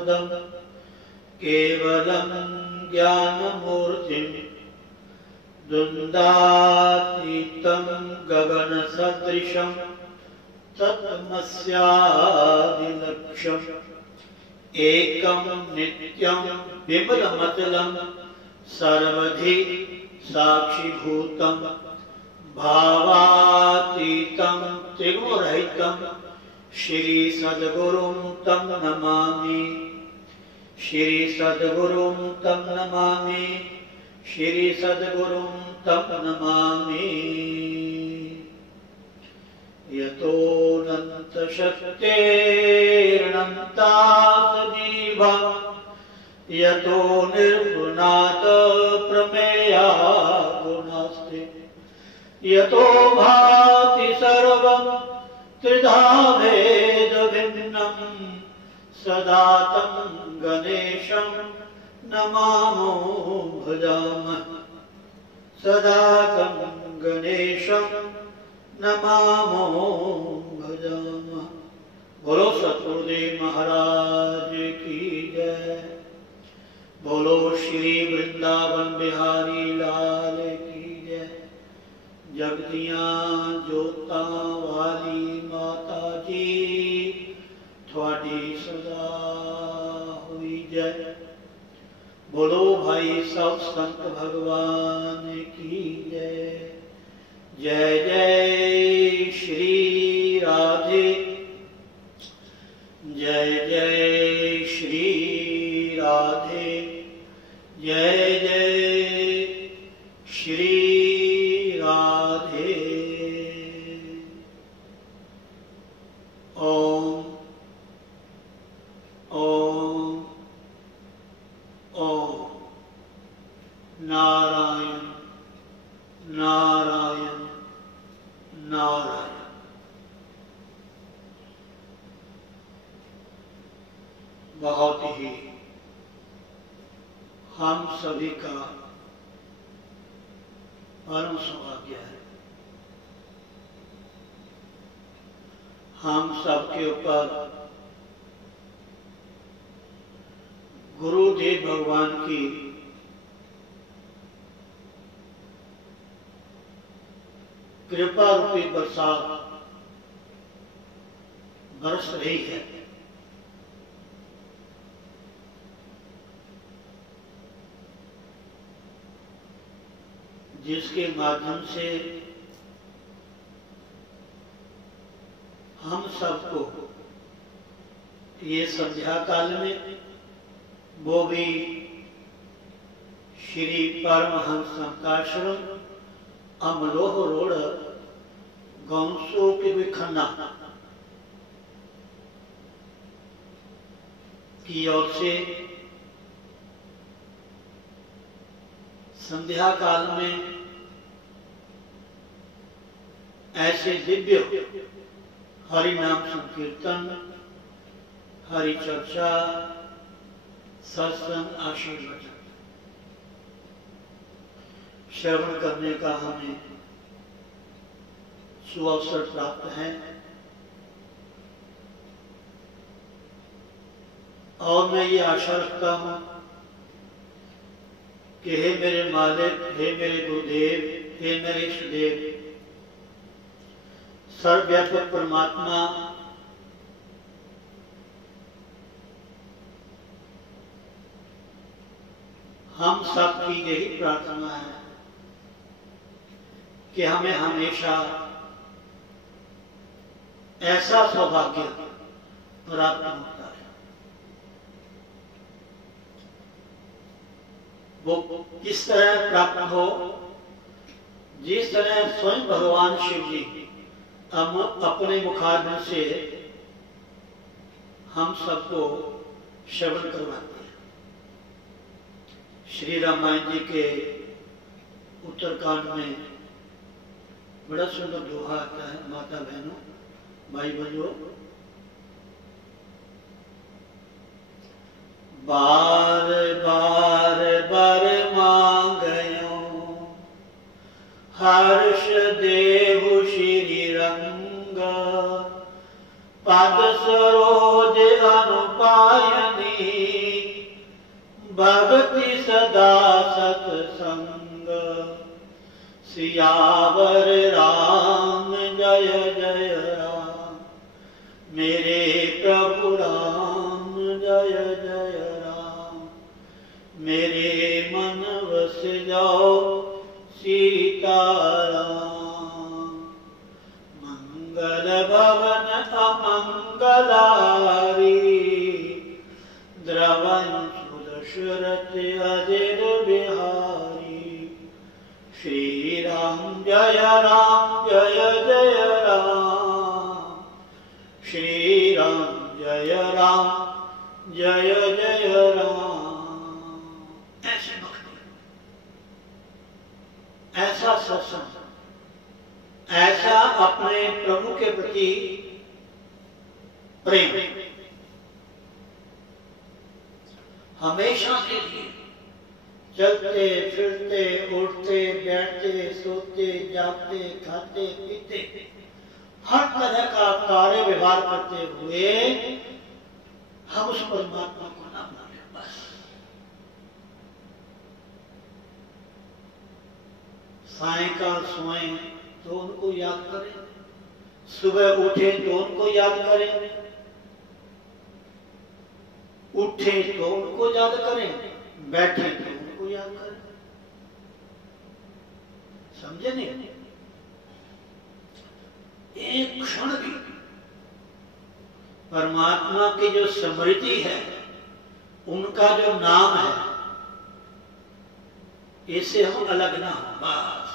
पदम केवलं ज्ञानमूर्तिं द्वन्द्वातीतं गगनसदृशं तत्तमस्यादिलक्ष्यम् एकं नित्यं विमलमचलं सर्वधि साक्षिभूतं भावातीतं त्रिगुणरहितं श्री सद्गुरुं तं नमामि। श्री सद्गुरुं तं नमामि। श्री सद्गुरुं तं नमामि। यतोऽनन्तशक्तेरनन्तात् यतो निर्गुणात् प्रमेया गुणास्ति यतो भाति सर्वं त्रिधा भेदभिन्नं सदा तं गणेशं नमामो भजामः। सदा तं गणेशं नमामो भजामः। बोलो सतगुरुदेव महाराज की जय। बोलो श्री वृंदावन बिहारी लाल की जय। जगदियां जोतां वाली माता जी थोड़ी सदा हुई जय। बोलो भाई सब संत भगवान की जय। जय जय श्री राधे। जय जय श्री राधे। जय जय श्री राधे। ओम ओम ओम। नारायण नारायण नारायण। बहुत ही हम सभी का परम सौभाग्य है। हम सबके ऊपर गुरुदेव भगवान की कृपा रूपी बरसात बरस रही है। जिसके माध्यम से हम सबको ये संध्या काल में वो भी श्री परमहंस संकाश्रम अमलोह रोड गौंसो के विखन्ना की ओर से संध्या काल में ऐसे दिव्य हरि नाम संकीर्तन, हरि चर्चा, सत्संग, आशीर्वाद श्रवण करने का हमें सुअवसर प्राप्त है। और मैं ये आशा रखता हूं कि हे मेरे मालिक, हे मेरे गुरुदेव, हे मेरे इष्टदेव, सर्वव्यापक परमात्मा हम सबकी यही प्रार्थना है कि हमें हमेशा ऐसा सौभाग्य प्राप्त होता है। वो किस तरह प्राप्त हो, जिस तरह स्वयं भगवान शिव जी अपने मुखारबिंद से हम सबको श्रवण करवाते हैं। श्री रामायण जी के उत्तरकांड में बड़ा सुंदर दोहा आता है। माता बहनों, भाई बंधुओं, बार बार बर मांगयो हर्ष देहु श्री रंग पद सरोज अनुपायनी भक्ति सदा सत्संग, सियावर राम जय जय राम, मेरे प्रभु राम जय जय राम, मेरे मन बस जाओ सीताराम। मंगल भवन अमंगलारी, द्रवंशु दशरथ अजिर बिहारी, श्री राम जय जय राम, श्री राम जय जय राम। ऐसे भक्ति, ऐसा सत्संग, ऐसा अपने प्रभु के प्रति प्रेम हमेशा के लिए चलते फिरते उठते बैठते सोते जागते खाते पीते हर तरह का कार्य व्यवहार करते हुए हम उस परमात्मा को ना भूलें। बस सायंकाल सोएं तो उनको याद करें, सुबह उठे तो उनको याद करें, उठे तो उनको याद करें, बैठे तो उनको याद करें। समझे नहीं? एक क्षण भी परमात्मा की जो स्मृति है, उनका जो नाम है, इससे हम अलग ना हो। बस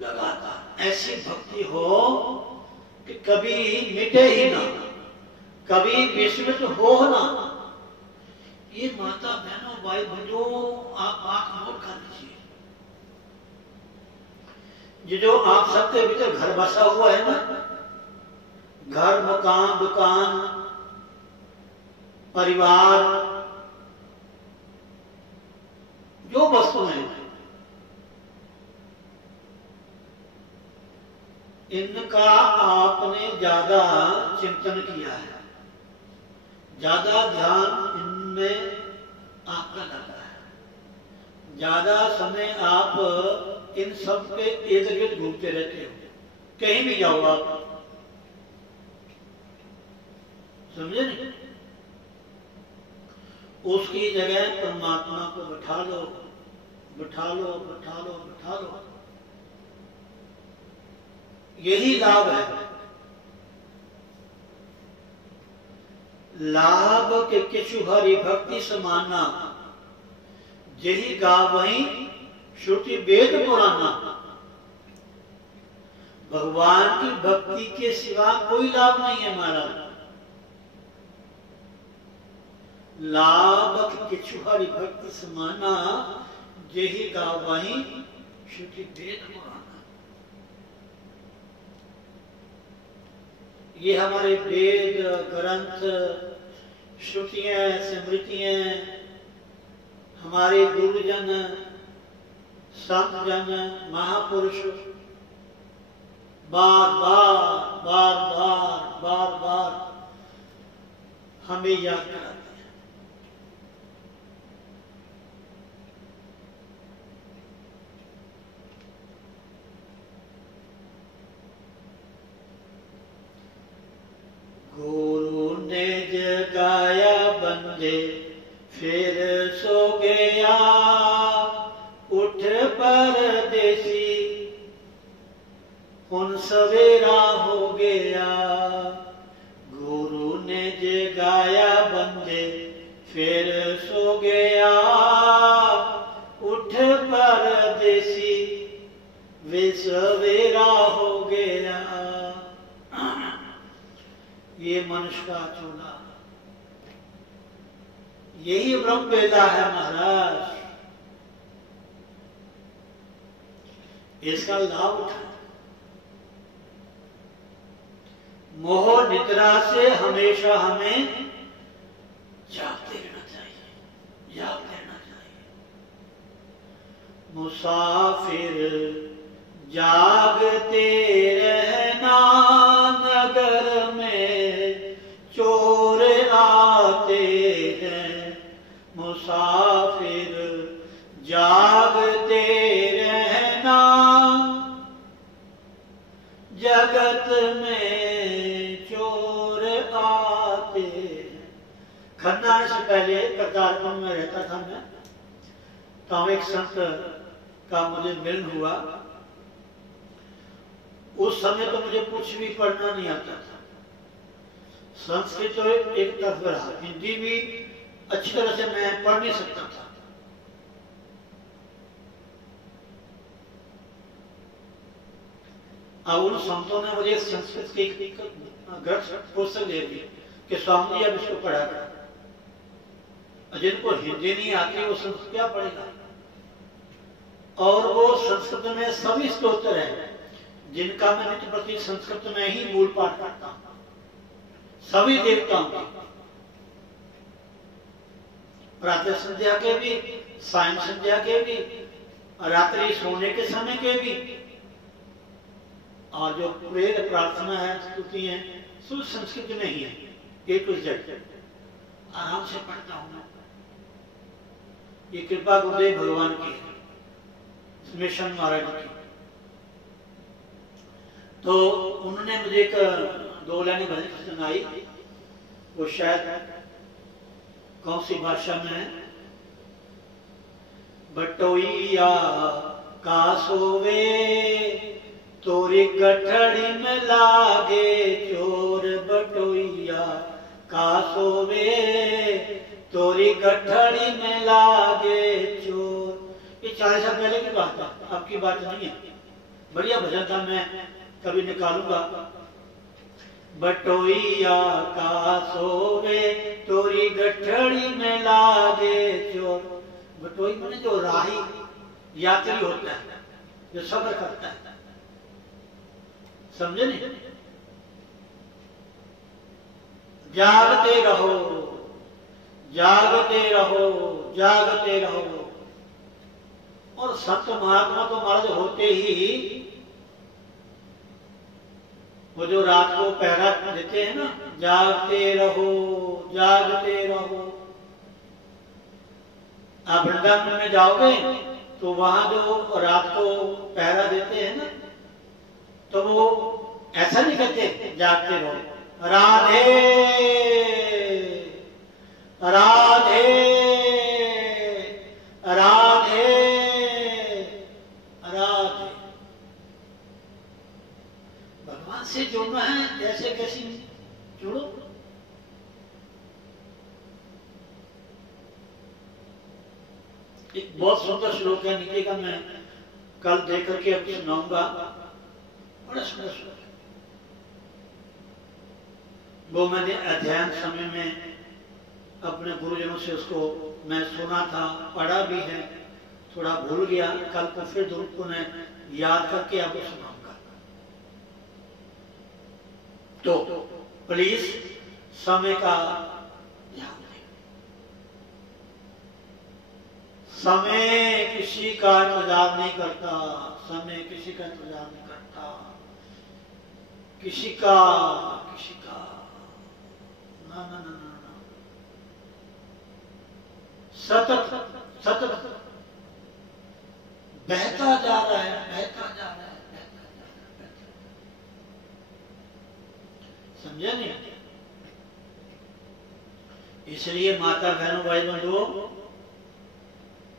लगातार ऐसी भक्ति हो कि कभी मिटे ही ना, कभी विस्मृत हो ना। ये माता बहनों भाई बहनों, आप बात नोट कर लीजिए। ये जो आप सबके भीतर घर बसा हुआ है ना, घर मकान दुकान परिवार, जो वस्तु है, इनका आपने ज्यादा चिंतन किया है, ज्यादा ध्यान इनमें आपका लगा है, ज्यादा समय आप इन सब के इर्द गिर्द घूमते रहते हो। कहीं भी जाओ आप, समझे नहीं? उसकी जगह परमात्मा को बैठा लो, बैठा लो, बैठा लो, बैठा लो। यही लाभ है। लाभ के किछु हरि भक्ति समाना, यही गावहीं श्रुति वेद पुराना। भगवान की भक्ति के सिवा कोई लाभ नहीं है महाराज। लाभ के किछु हरि भक्ति समाना, यही गावहीं श्रुति वेद पुराना। ये हमारे वेद ग्रंथ श्रुतियां स्मृतियां, हमारे गुरुजन संतजन महापुरुष बार बार बार बार बार बार हमें याद कराते हैं। गुरु ने जगाया बंदे फिर सो गया, उठ परदेसी उन सवेरा हो गया। गुरु ने जगाया बंदे फिर सो गया, उठ परदेसी वे सवेरा हो गया। ये मनुष्य का चूल्हा, यही ब्रह्म वेला है महाराज। इसका लाभ उठाए। मोह निद्रा से हमेशा हमें जागते रहना चाहिए, जागते रहना चाहिए। मुसाफिर जागते रहना मुसाफिर जागते रहना, जगत में चोर आते। खन्ना से पहले करतारपुर में रहता था मैं, तो एक संत का मुझे मिलन हुआ। उस समय तो मुझे कुछ भी पढ़ना नहीं आता था। संस्कृत तो एक तरफ रहा, हिंदी भी अच्छी तरह से मैं पढ़ नहीं सकता था। अब उन संतों ने मुझे संस्कृत की ग्रंथ पुस्तक दे दी कि स्वामी जी अब इसको पढ़ा कर। जिनको हिंदी नहीं आती वो संस्कृत क्या पढ़ेगा। और वो संस्कृत में सभी स्तोत्र है जिनका मैं नित्य प्रति संस्कृत में ही मूल पाठ करता हूं, सभी देवताओं के, प्रातः संध्या के भी, सायं संध्या के भी, रात्रि सोने के समय के भी, और जो प्रेर प्रार्थना है, स्तुति है, सब संस्कृत में ही है। ए टू जेड आराम से पढ़ता हूं मैं। ये कृपा गुरुदेव भगवान की है, स्मेशन महाराज की। तो उन्होंने मुझे एक 2 लाइन भजन सुनाई, वो शायद कौन सी भाषा में है। बटोइया का सोवे तोरी गठड़ी में लागे चोर, बटोइया का सोवे तोरी गठड़ी में लागे चोर। ये 40 साल पहले की बात है, अब की बात नहीं है। बढ़िया भजन था, मैं कभी निकालूंगा। बटोइया का सोवे तोरी गठड़ी में लागे चोर। बटोई माने जो राही यात्री होता है, जो सफर करता है, समझे नहीं। जागते रहो, जागते रहो, जागते रहो। और संत महात्मा तो महाराज होते ही वो जो रात को पहरा देते हैं ना, जागते रहो, जागते रहो। आप वृंदावन में जाओगे तो वहां जो रात को पहरा देते हैं ना, तो वो ऐसा नहीं कहते जागते रहो। राधे राधे राधे राधे। भगवान से जुड़ना है, जैसे कैसी जुड़ो। एक बहुत सुंदर श्लोक है नीचे का, मैं कल देख करके अब सुनाऊंगा। बड़ा सुंदर श्लोक है वो। मैंने अध्ययन समय में अपने गुरुजनों से उसको मैं सुना था, पढ़ा भी है, थोड़ा भूल गया। कल को फिर पुनः याद करके आपको सुनाऊंगा। तो प्लीज समय का ध्यान दें। समय किसी का इंतजार नहीं करता, समय किसी का इंतजार नहीं करता, किसी का ना ना ना ना। सतत सतत बहता जा रहा है, बहता जा रहा है, बहता जा रहा है। समझे नहीं। इसलिए माता बहनों भाई बंधुओं,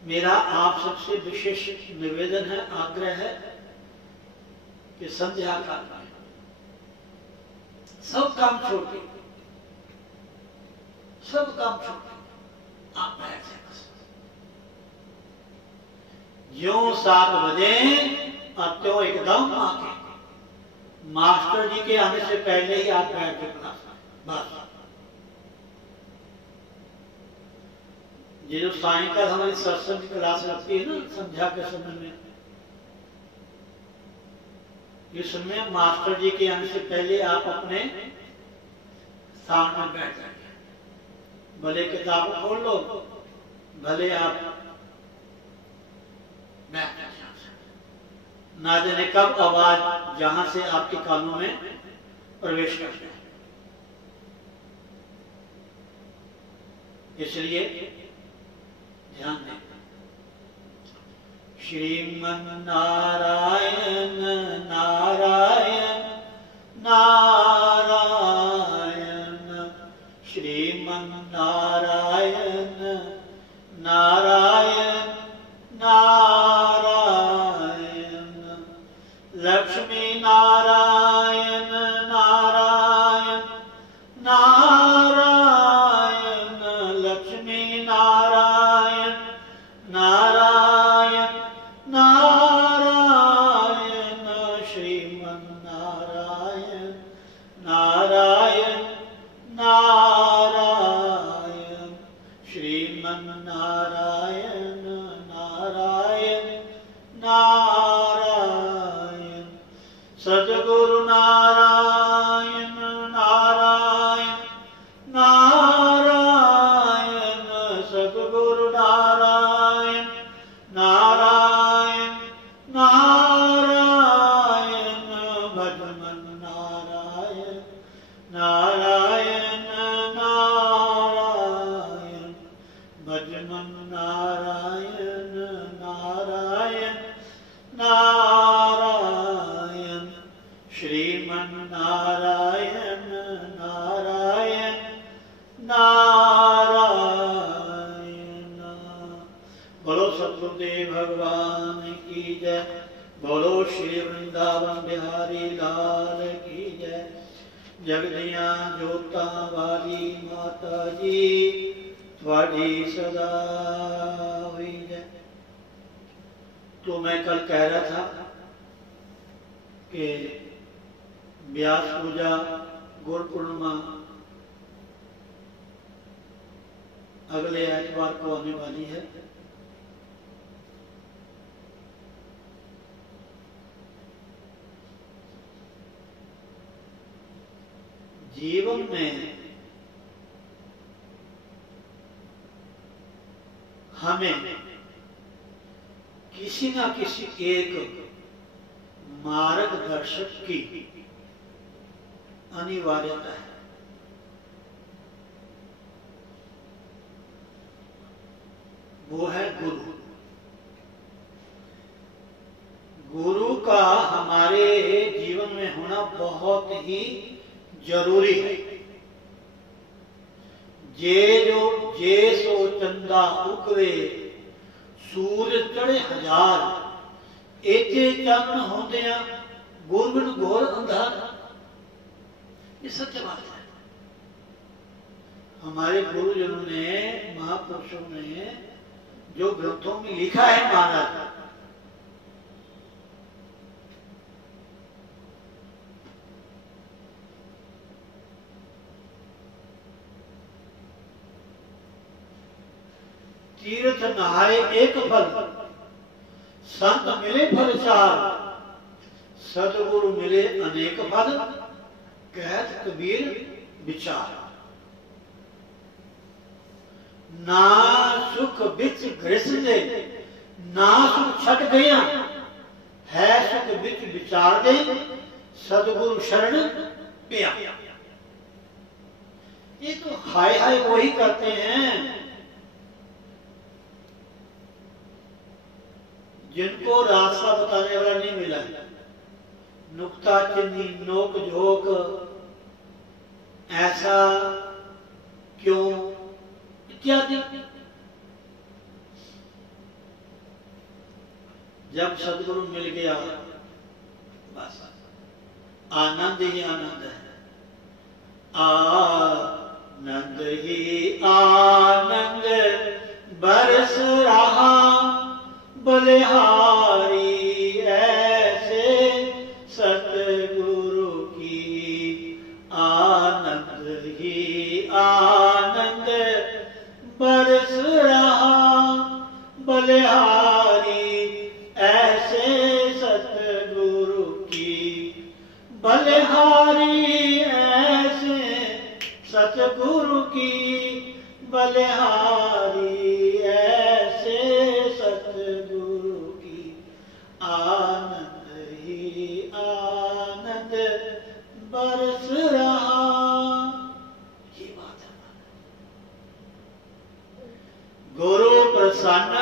मेरा आप सबसे विशेष निवेदन है, आग्रह है कि संध्या काल में सब काम छोड़ के, सब काम छोड़ के आप बैठ जाए। ज्यों 7 बजे अब तो एकदम आके मास्टर जी के आने से पहले ही आप बैठ के क्लास बस। ये जो सायंकाल हमारी सत्संग की क्लास लगती है ना, संध्या के समय में, इसमें मास्टर जी के आने से पहले आप अपने स्थान में बैठ जाइए। भले किताब खोल लो, भले आप बैठ जाइए। ना जाने कब आवाज जहां से आपके कानों में प्रवेश कर जाए। इसलिए ध्यान दें। श्रीमन नारायण नारायण नारायण, श्रीमन नारायण नारायण नारायण, लक्ष्मी नारायण नारायण नारायण, लक्ष्मी नारायण नारायण नारायण, श्रीमन नारायण नारायण नारायण, श्रीमन नारायण नारायण नारायण, सद्गुरु नारायण नारायण नारायण, सद्गुरु नारायण नारायण नारायण, भजमन नारायण नारायण नारायण, भजमन नारायण नारायण नारायण, श्रीमन नारायण नारायण नारायण। बोलो सतगुरुदेव भगवान की जय, बोलो श्री वृंदावन बिहारी लाल की जय। जगदियां जोता वाली माता जी थोड़ी सदा हुई जय। तो मैं कल कह रहा था कि व्यास पूजा गुरु पूर्णिमा अगले एतवार को आने वाली है। जीवन में हमें किसी न किसी एक मार्गदर्शक की अनिवार्यता है। वो है गुरु। गुरु का हमारे जीवन में होना बहुत ही जरूरी है। जे सो चंदा उकवे सूरज चढ़े हजार, एते चंद होंदे गुरबिन घोर अंधार। ये सत्य बात है। हमारे गुरुजनों ने, महापुरुषों ने जो ग्रंथों में लिखा है महाराज, तीर्थ नहाए एक फल, संत मिले फल चार, सतगुरु मिले अनेक फल, कहत कबीर विचार। ना सुख बिच घृसले, ना सुख छट गया, है सुख बिच विचार दे, सतगुरु शरण पिया। ये तो हाय हाय वही करते हैं जिनको रास्ता बताने वाला नहीं मिला। नुक्ता चिन्ही, नोक झोंक, ऐसा क्यों इत्यादि। जब सदगुरु मिल गया बस आनंद ही आनंद है। आनंद ही आनंद बरस रहा बलिहारी, ऐसे सतगुरु की आनंद ही आनंद बरस रहा बलिहारी, ऐसे सतगुरु की बलिहारी, ऐसे सतगुरु की बलिहारी, ऐसे सतगुरु की प्रसन्न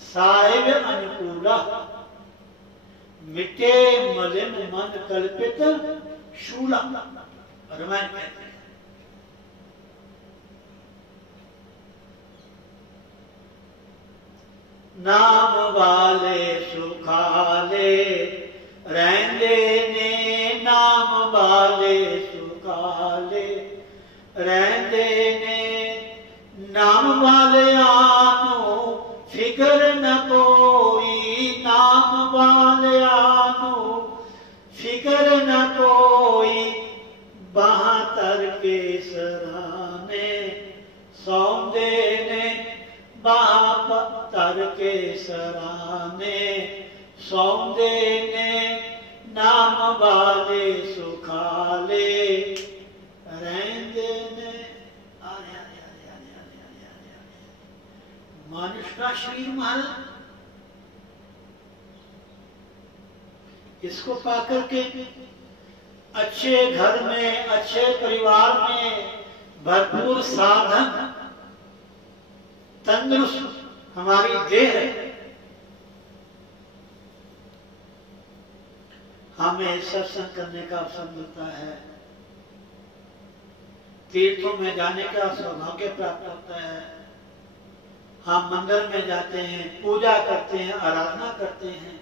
साहिब अनुकूला, मिटे मलिन मन कल्पित शूला। रामायण कहते हैं नाम वाले सुखाले रहंदे ने, नाम वाले सुखाले रहंदे ने, नाम वाले आनो फिकर न कोई, नाम वाले आनो फिकर न कोई, बहातर के सराने सौंदे ने, बहातर के सराने सौंदे ने, नाम वाले सुखाले रहंदे ने। मानुष का शरीर महाराज, इसको पाकर के अच्छे घर में, अच्छे परिवार में, भरपूर साधन, तंदुरुस्त हमारी देह है, हमें सत्संग करने का अवसर मिलता है, तीर्थों में जाने का सौभाग्य प्राप्त होता है, हम मंदिर में जाते हैं, पूजा करते हैं, आराधना करते हैं,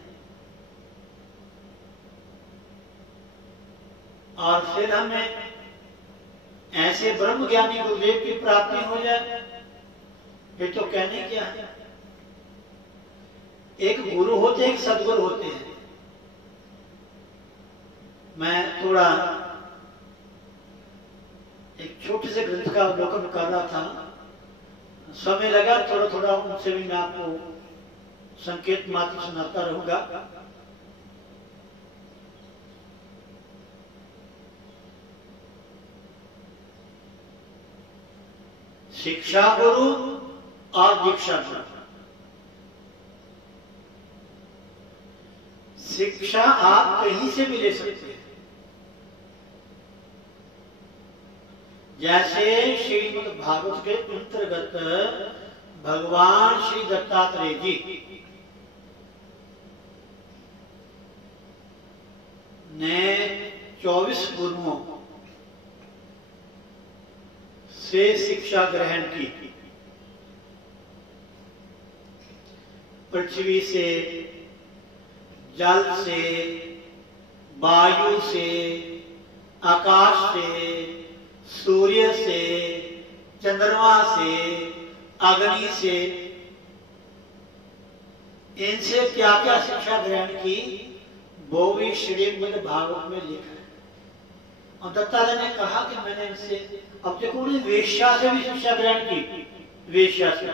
और फिर हमें ऐसे ब्रह्म ज्ञानी गुरुदेव की प्राप्ति हो जाए, फिर तो कहने क्या है। एक गुरु होते हैं, एक सदगुरु होते हैं। मैं थोड़ा एक छोटे से ग्रंथ का अवलोकन कर रहा था, समय लगा, थोड़ा थोड़ा उनसे भी मैं आपको संकेत मात्र सुनाता रहूंगा। शिक्षा गुरु और दीक्षा गुरु। शिक्षा आप कहीं से भी ले सकते हैं, जैसे श्रीमद् भागवत के अंतर्गत भगवान श्री दत्तात्रेय जी ने 24 गुरुओं से शिक्षा ग्रहण की। पृथ्वी से, जल से, वायु से, आकाश से, सूर्य से, चंद्रमा से, अग्नि से, इनसे क्या क्या शिक्षा ग्रहण की वो भी श्रीमद् भागवत में लिखा है। और दत्तात्रेय ने कहा कि मैंने इनसे, अब देखो उन्हें वेश्या से भी शिक्षा ग्रहण की, वेश्या से।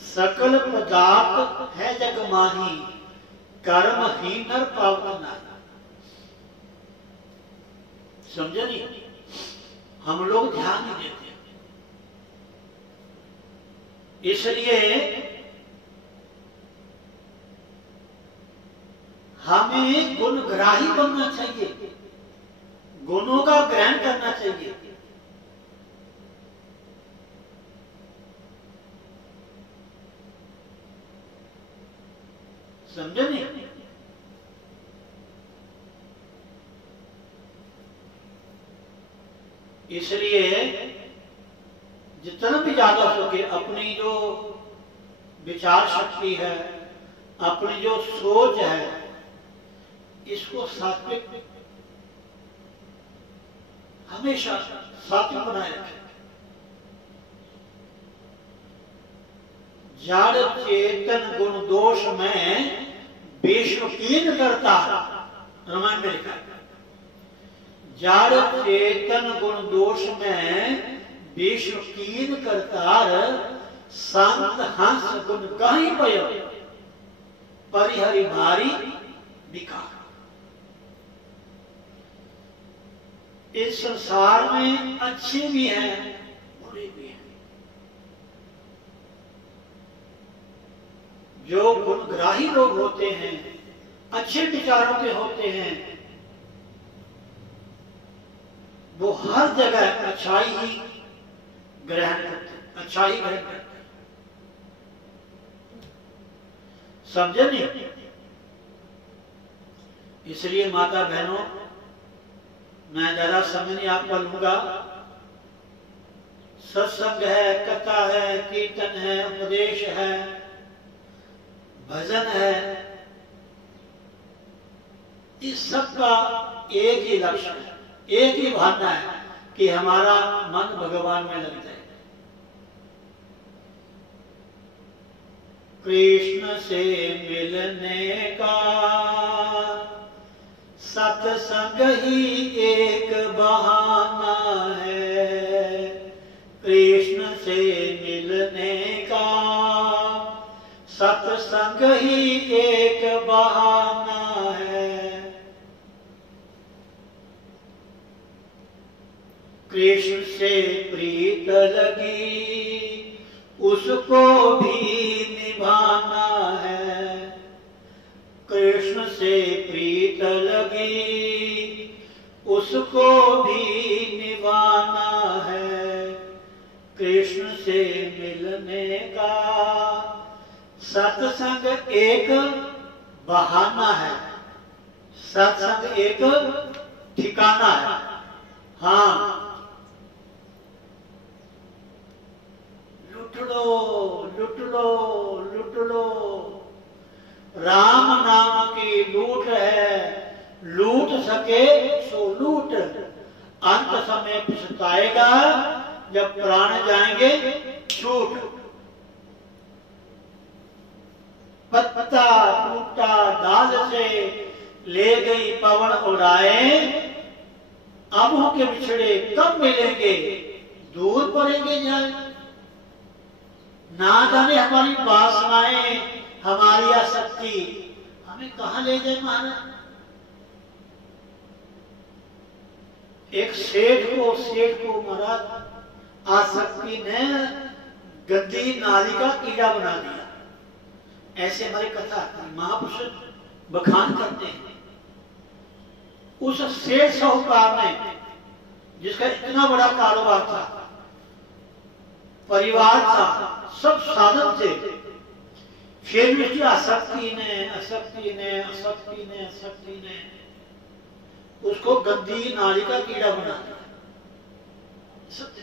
सकल पदार्थ है जग माही, कर्म ही नर पावत नाही। समझे नहीं? हम लोग ध्यान नहीं देते, इसलिए हमें गुणग्राही बनना चाहिए, गुणों का ग्रहण करना चाहिए। समझे नहीं? इसलिए जितना भी ज्यादा हो सके अपनी जो विचार शक्ति है, अपनी जो सोच है, इसको सात्विक, हमेशा सात्विक बनाए रखें। जड़ चेतन गुण दोष में विश्वकीन करता, रामायण में लिखा है। जड़ चेतन गुण दोष में विश्वकीन करतार, संत हंस गुण कहीं पयो, परिहरि भारी विकार। इस संसार में अच्छे भी हैं, बुरे भी हैं। जो गुणग्राही लोग होते हैं अच्छे विचारों के होते हैं, वो हर जगह अच्छाई ही ग्रहण करते हैं, अच्छाई ग्रहण करते हैं। समझे नहीं? इसलिए माता बहनों, मैं ज्यादा समय नहीं आपका लूंगा। सत्संग है, कथा है, कीर्तन है, उपदेश है, भजन है, इस सब का एक ही लक्ष्य है, एक ही भावना है कि हमारा मन भगवान में लग जाए। कृष्ण से मिलने का सत्संग ही एक बहाना है। कृष्ण से मिलने का सत्संग ही एक बहाना है। कृष्ण से प्रीत लगी उसको भी निभाना है। कृष्ण से प्रीत लगी उसको भी निभाना है। कृष्ण से मिलने का सत्संग एक बहाना है, सत्संग एक ठिकाना है। हाँ, लुट लो, लुट लो, लुट लो, राम नाम की लूट है, लूट सके सो लूट। अंत समय पछताएगा जब प्राण जाएंगे छूट। पत्ता टूटा डाल से ले गई पवन उड़ाए, अबों के बिछड़े कब मिलेंगे, दूर पड़ेंगे जाए। ना जाने हमारी वासनाएं, हमारी आसक्ति हमें कहां ले जाए महाराज। एक सेठ को महाराज आसक्ति ने गंदी नाली का कीड़ा बना दिया। ऐसे हमारी कथा महापुरुष बखान करते हैं। उस सेठ साहूकार ने, जिसका इतना बड़ा कारोबार था, परिवार था, सब साधन थे, फिर भी उसकी आसक्ति ने उसको गंदी नाली का कीड़ा बना दिया। सत्य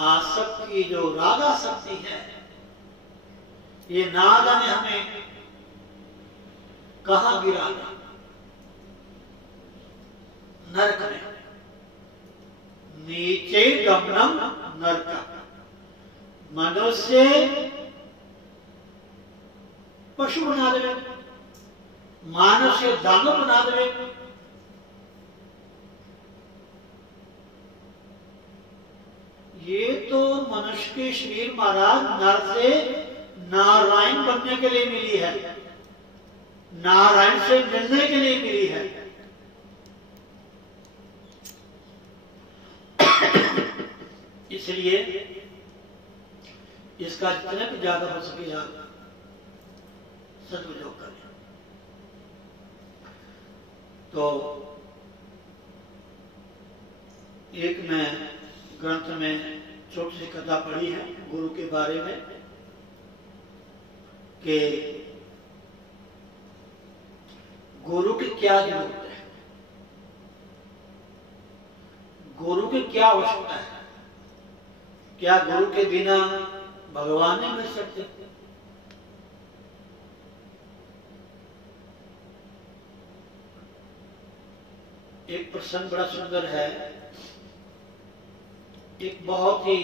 आसक्ति, जो राग आसक्ति है, ये ना जाने हमें कहां गिरा दिया, नरक में। नीचे गमनम नरक। मनुष्य पशु बना दे, मानव से दानव बना दे। ये तो मनुष्य के शरीर महाराज नर से नारायण बनने के लिए मिली है, नारायण से मिलने के लिए मिली है। इसलिए इसका जितने भी ज्यादा हो सके आप सदुपयोग करें। तो एक मैं ग्रंथ में छोटी सी कथा पढ़ी है गुरु के बारे में कि गुरु की क्या जरूरत है, गुरु की क्या आवश्यकता है। क्या गुरु के बिना भगवान नहीं मिल सकते? एक प्रसंग बड़ा सुंदर है। एक बहुत ही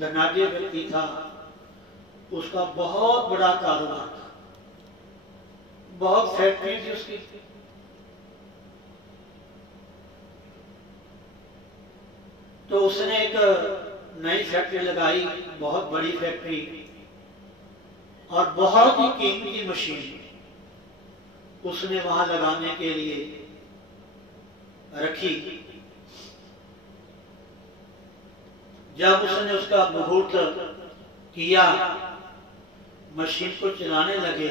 धनाढ्य व्यक्ति था, उसका बहुत बड़ा कारोबार था, बहुत फैक्ट्री थी उसकी। तो उसने एक नई फैक्ट्री लगाई, बहुत बड़ी फैक्ट्री, और बहुत ही कीमती मशीन उसने वहां लगाने के लिए रखी। जब उसने उसका मुहूर्त किया, मशीन को चलाने लगे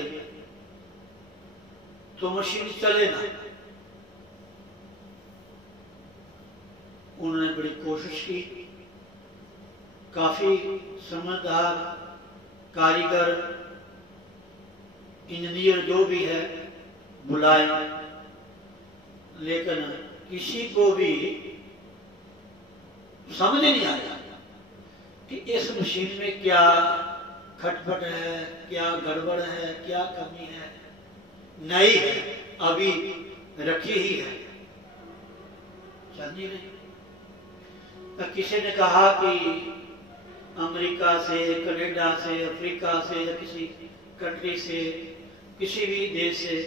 तो मशीन चले ना। उन्होंने बड़ी कोशिश की, काफी समझदार कारीगर इंजीनियर जो भी है बुलाए, लेकिन किसी को भी समझ नहीं आया कि इस मशीन में क्या खटपट है, क्या गड़बड़ है, क्या कमी है। नई है, अभी रखी ही है, चल नहीं रही। तो किसी ने कहा कि अमेरिका से, कनाडा से, अफ्रीका से या किसी कंट्री से, किसी भी देश से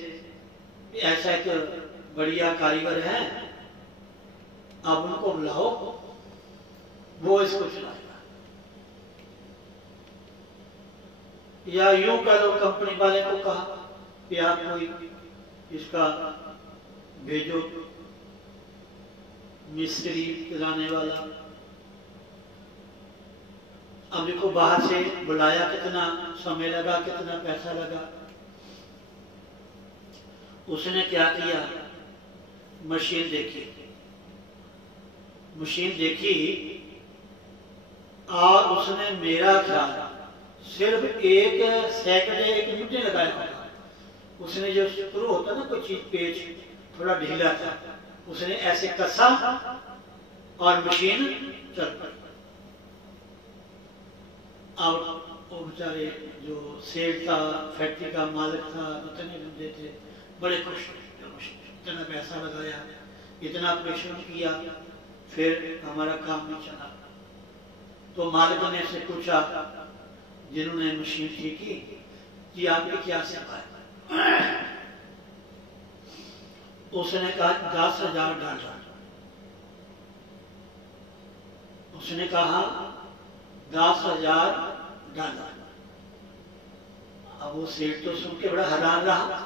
ऐसा एक बढ़िया कारीगर है, आप उनको बुलाओ, वो इसको चलाएगा। या यूं कह लो, कंपनी वाले को कहा कि आप कोई इसका भेजो मिस्त्री चलाने वाला। अब देखो बाहर से बुलाया, कितना समय लगा, कितना पैसा लगा। उसने क्या किया, मशीन देखी, मशीन देखी और उसने मेरा ख्याल सिर्फ 1 सेकंड 1 मिनट लगाया। उसने जो शुरू होता ना कोई चीज, पेज थोड़ा ढीला था, उसने ऐसे कसा और मशीन चल पड़ी। अब वो बेचारे जो सेठ था, फैक्ट्री का मालिक था, इतने बंदे थे, बड़े खुश, इतना पैसा लगाया, इतना परिश्रम किया, फिर हमारा काम नहीं चला। तो मालिक ने से पूछा जिन्होंने मशीन ठीक की कि आपने क्या सिखाया। उसने कहा $10,000। उसने कहा $10,000। अब वो सेठ तो सुन के बड़ा हैरान रहा।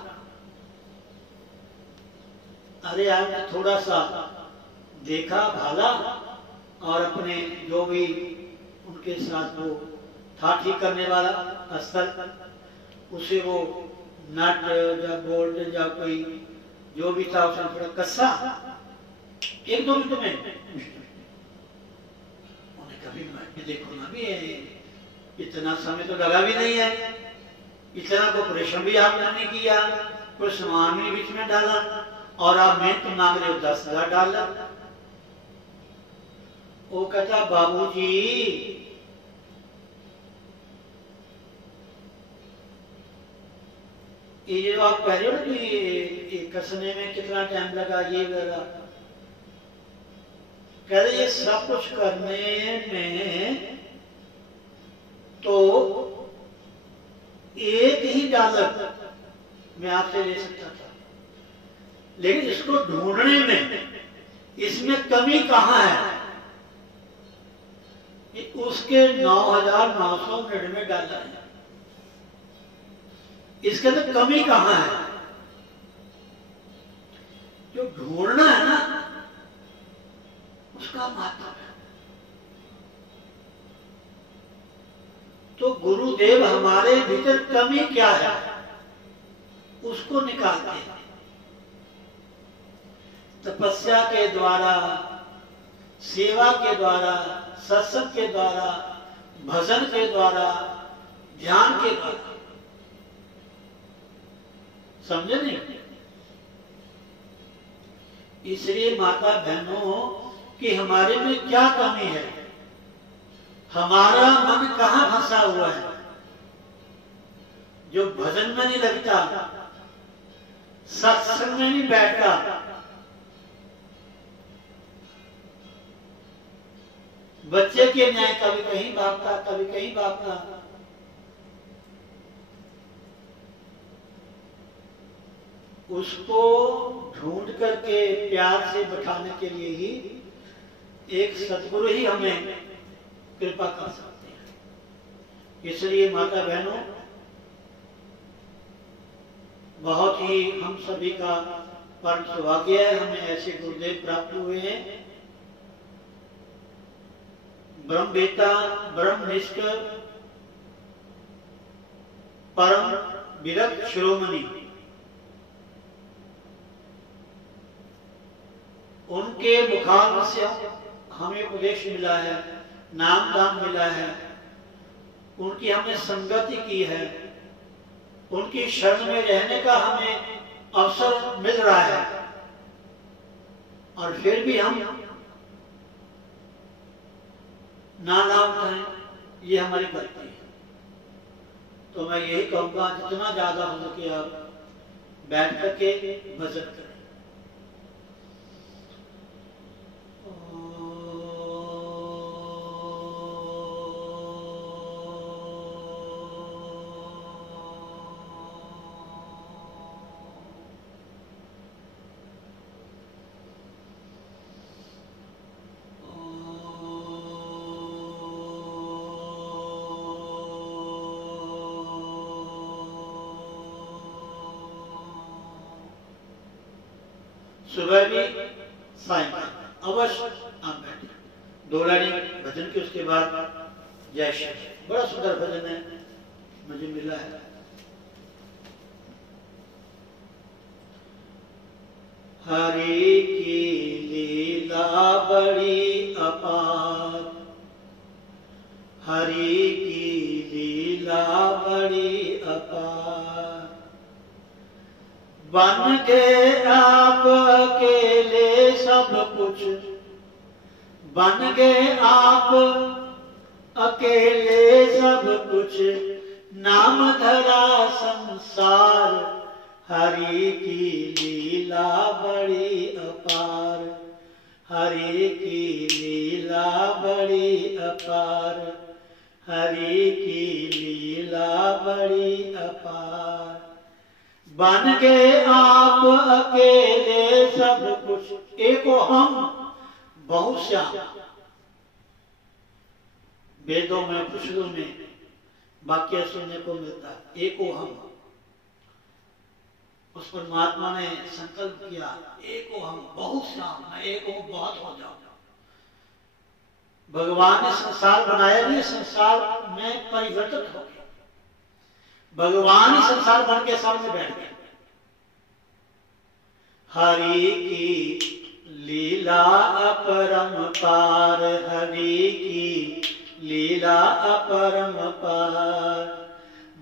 अरे आपने थोड़ा सा देखा, भाला, और अपने जो भी उनके साथ वो था ठीक करने वाला अस्तर, उसे वो नट या बोल्ट या कोई जो भी था उसने थोड़ा कसा, 1-2 मिनट में। उन्हें कभी मैं देखो ना, भी इतना समय तो लगा भी नहीं है, इतना को परिश्रम भी आपने नहीं किया, कोई सामान भी बीच में डाला, और आप मेहनत मांग रहे हो, 10,000 डाला। वो कहता बाबूजी ये जो आप कह रहे हो ना कि कसने में कितना टाइम लगा, ये वगैरह, कह रहे ये सब कुछ करने में तो $1 मैं आपसे ले सकता था, लेकिन इसको ढूंढने में इसमें कमी कहां है, कि उसके $9,999 है। इसके अंदर कमी कहां है, जो ढूंढना है ना उसका महत्व है। तो गुरुदेव हमारे भीतर कमी क्या है उसको निकालते हैं। तपस्या के द्वारा, सेवा के द्वारा, सत्संग के द्वारा, भजन के द्वारा, ध्यान के द्वारा, समझे नहीं? इसलिए माता बहनों कि हमारे में क्या कमी है, हमारा मन कहां फंसा हुआ है, जो भजन में नहीं लगता, सत्संग में नहीं बैठता, बच्चे के न्याय कभी कहीं भागता, कभी कहीं भागता। उसको ढूंढ करके प्यार से बैठाने के लिए ही एक सद्गुरु ही हमें कृपा कर सकते हैं। इसलिए माता बहनों, बहुत ही हम सभी का परम सौभाग्य है, हमें ऐसे गुरुदेव प्राप्त हुए हैं। ब्रह्मवेता, ब्रह्मनिष्ठ, परम विरक्त शिरोमणि, उनके मुखार से हमें उपदेश मिला है, नाम दान मिला है, उनकी हमने संगति की है, उनकी शरण में रहने का हमें अवसर मिल रहा है, और फिर भी हम ना नाम करें, ये हमारी गलती है। तो मैं यही कहूंगा, जितना ज्यादा हो सके आप बैठ करके भजन करें। सुबह भी सायंकाल अवश्य आप बैठे, 2 लाइन भजन के, उसके बाद जय श्री। बड़ा सुंदर भजन है, मुझे मिला है। हरि की लीला बड़ी अपार, हरि की लीला बड़ी अपार, बन गए आप अकेले सब कुछ, बन गए आप अकेले सब कुछ, नाम धरा संसार, हरि की लीला बड़ी अपार, हरि की लीला बड़ी अपार, हरि की लीला बड़ी अपार, बन गए आप अकेले सब कुछ। एको हम बहुश्याम, वेदों में पुष्पों में वाक्य सुनने को मिलता है, एको हम। उस परमात्मा ने संकल्प किया, एको हम बहुश्याम, मैं एक हूं, बहुत हो जाऊं। भगवान ने संसार बनाया नहीं, संसार में परिवर्तित हो गया। भगवान ही संसार बन के सामने बैठ गए। हरि की लीला अपरंपार, हरि की लीला अपरंपार,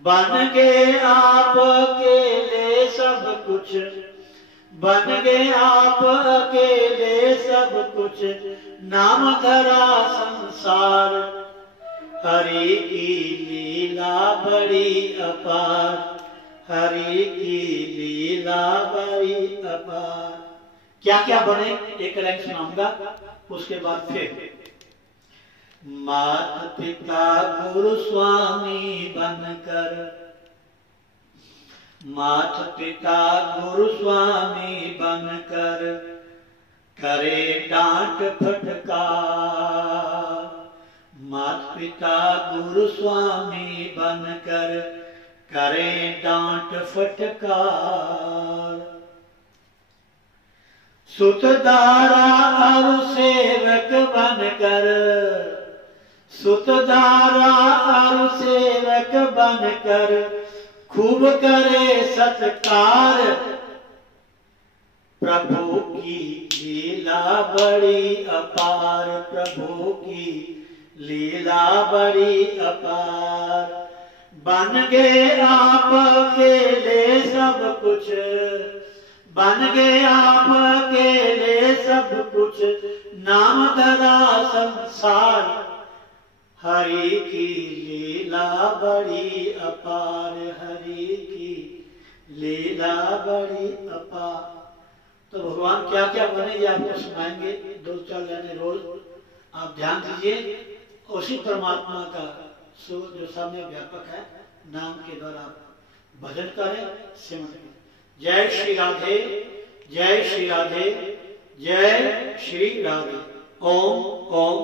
बन गए आप अकेले सब कुछ, बन गए आप अकेले सब कुछ, नाम धरा संसार, हरि की लीला बड़ी अपार, हरि की लीला बड़ी अपार। क्या क्या बने, एक लाइन सुनाऊंगा, उसके बाद फिर। माता पिता गुरु स्वामी बनकर, माता पिता गुरु स्वामी बनकर, करे डांट फटकार, माता पिता गुरु स्वामी बनकर, करे डांट फटकार, सुतदारा और सेवक बनकर, सुतदारा और सेवक बनकर, खूब करे सत्कार, प्रभु की लीला बड़ी अपार, प्रभु की लीला बड़ी अपार, बन गए आप अकेले सब कुछ, बन गए आप अकेले सब कुछ, नाम धरा संसार, हरि की लीला बड़ी अपार, हरि की लीला बड़ी अपार। तो भगवान क्या क्या बने ये आपको सुनाएंगे, 2-4 लाइनें रोज आप ध्यान दीजिए। उसी परमात्मा का जो सामने व्यापक है, नाम के द्वारा आप भजन करें, सिमरन करें। जय श्री राधे, जय श्री राधे, जय श्री राधे। ओम ओम।